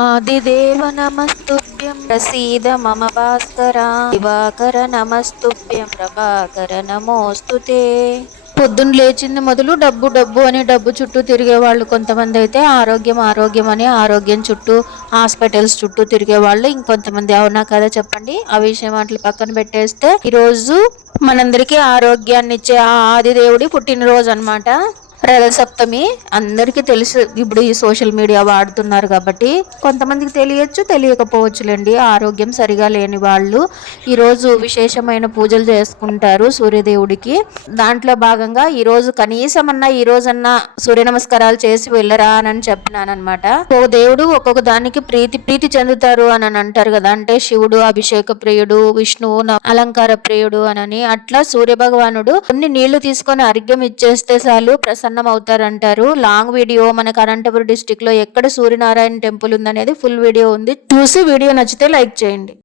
ఆదిదేవ నమస్తుభ్యం ప్రసీద మమ భాస్కర దివాకర నమస్తుభ్యం ప్రభాకర నమోస్తుతే. పొద్దున్న లేచింది మొదలు డబ్బు డబ్బు అని డబ్బు చుట్టూ తిరిగే వాళ్ళు కొంతమంది అయితే, ఆరోగ్యం ఆరోగ్యం అని ఆరోగ్యం చుట్టూ హాస్పిటల్స్ చుట్టూ తిరిగే వాళ్ళు ఇంకొంతమంది. అవునా కదా చెప్పండి. ఆ విషయం వాటి పక్కన పెట్టేస్తే, ఈరోజు మనందరికీ ఆరోగ్యాన్ని ఇచ్చే ఆ ఆదిదేవుడి పుట్టినరోజు అనమాట. రథ సప్తమి అందరికీ తెలుసు. ఇప్పుడు ఈ సోషల్ మీడియా వాడుతున్నారు కాబట్టి కొంతమందికి తెలియచ్చు, తెలియకపోవచ్చులేండి. ఆరోగ్యం సరిగా లేని వాళ్ళు ఈరోజు విశేషమైన పూజలు చేసుకుంటారు సూర్యదేవుడికి. దాంట్లో భాగంగా ఈరోజు కనీసమన్నా ఈ రోజన్నా సూర్య నమస్కారాలు చేసి వెళ్ళరా అని చెప్పినానమాట. ఓ దేవుడు ఒక్కొక్క దానికి ప్రీతి చెందుతారు అని అంటారు కదా. అంటే శివుడు అభిషేక ప్రియుడు, విష్ణువు అలంకార ప్రియుడు అని. అట్లా సూర్య భగవానుడు కొన్ని నీళ్లు తీసుకొని అర్ఘ్యం ఇచ్చేస్తే చాలు ప్రసన్నం అవుతారంటారు. లాంగ్ వీడియో మనకు అనంతపురం డిస్టిక్ లో ఎక్కడ సూర్యనారాయణ టెంపుల్ ఉందనేది ఫుల్ వీడియో ఉంది. చూసి వీడియో నచ్చితే లైక్ చేయండి.